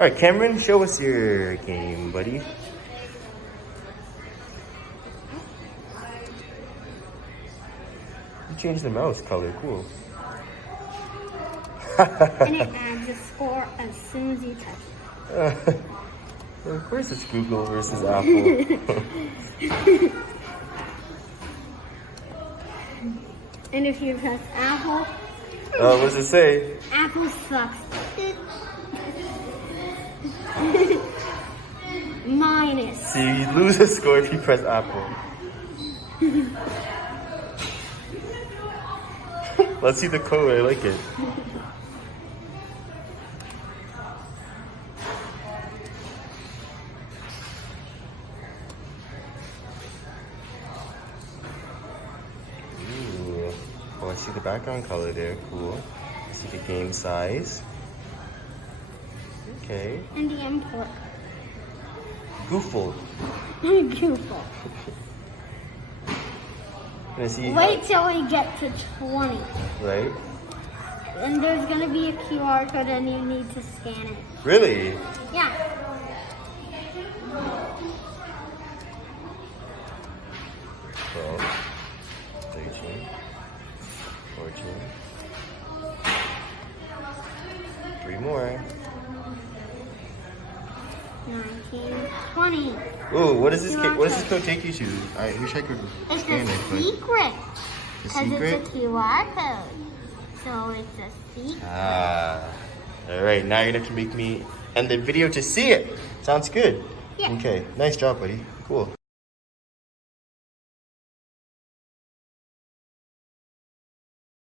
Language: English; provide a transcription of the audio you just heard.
right, Cameron, show us your game, buddy. You changed the mouse color, cool. And it adds a score as soon as you touch it. Of course it's Google versus Apple. And if you press Apple, What does it say? Apple sucks. Minus. See, you lose a score if you press Apple. Let's see the code, I like it. Ooh. Oh, I see the background color there, cool. I see the game size. Okay. And the import. Goofle. Goofball. And I see Wait till we get to 20. right? And there's going to be a QR code and you need to scan it. Really? Yeah. 12, 13, 14. 3 more. 19, 20. Ooh, what does this QR what does this code. code take you to? I wish I could It's scan a it, but secret. the Because secret? it's a QR code. So it's a secret. Ah. Alright, now you're gonna have to make me end the video to see it. Sounds good. Yeah. Okay, nice job, buddy. Cool.